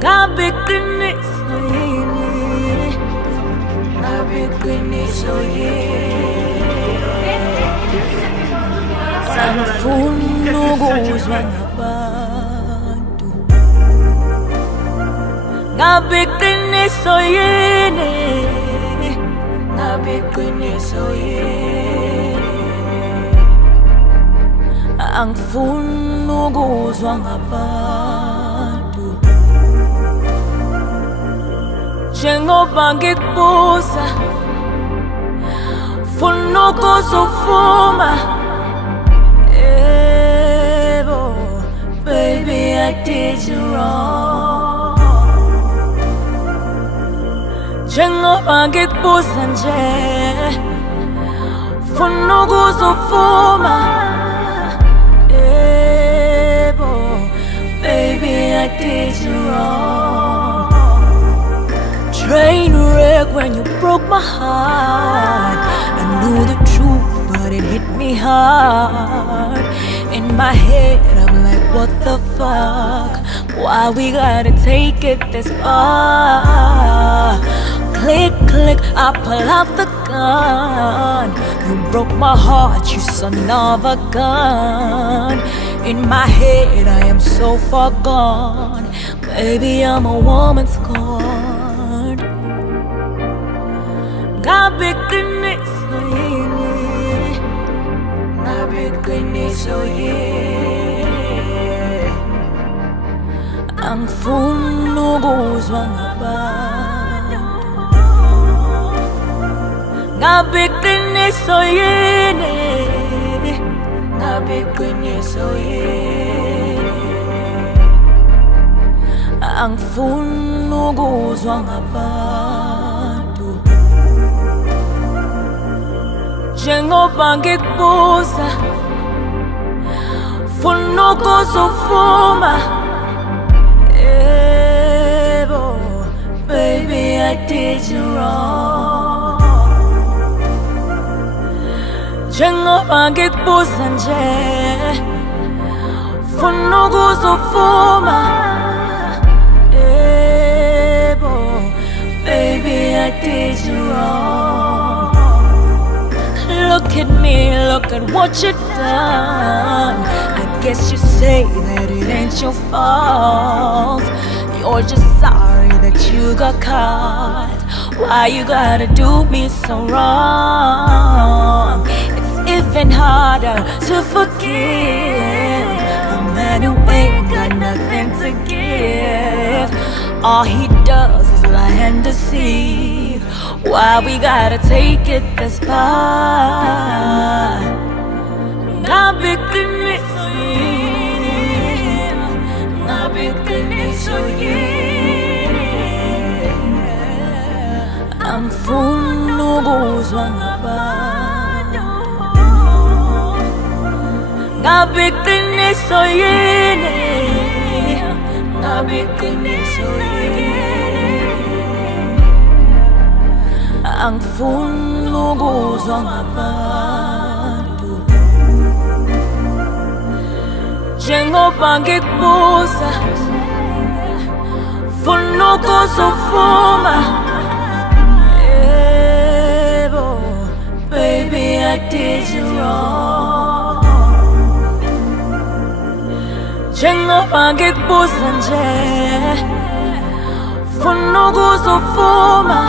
Ngabeqiniso yini, ngabeqiniso yini, angifuni ukuzwa ngabantu. Ngabeqiniso yini, ngabeqiniso yini, angifuni ukuzwa ngabantu. Njengoba ngikubuza, funa ukuzuvuma. Yebo, baby, I did you wrong. Njengoba ngikubuza nje, funa ukuzuvuma. Yebo, baby, I did you wrong. Train wreck when you broke my heart. I knew the truth, but it hit me hard. In my head, I'm like, what the fuck? Why we gotta take it this far? Click, click, I pull out the gun. You broke my heart, you son of a gun. In my head, I am so far gone. Baby, I'm a woman scorned. Ngabeqiniso yini, ngabeqiniso yini, angifuni ukuzwa ngabantu. Ngabeqiniso yini, ngabeqiniso yini, angifuni ukuzwa ngabantu. Njengoba ngikubuza, funa ukuzuvuma. Yebo, baby, I did you wrong. Njengoba ngikubuza nje, funa ukuzuvuma. Yebo, baby, I did you wrong. Look at me, look at what you done. I guess you say that it ain't your fault. You're just sorry that you got caught. Why you gotta do me so wrong? It's even harder to forgive a man who ain't got nothing to give. All he does is lie and deceive. Why we gotta take it this far? Ngabeqiniso yini, ngabeqiniso yini, angifuni ukuzwa ngabantu. Ngabeqiniso yini, ngabeqiniso yini, angifuni ukuzwa ngabantu. Njengoba ngikubuza, funa ukuzuvuma. Yebo, baby, I did you wrong. Njengoba ngikubuza nje, funa ukuzuvuma.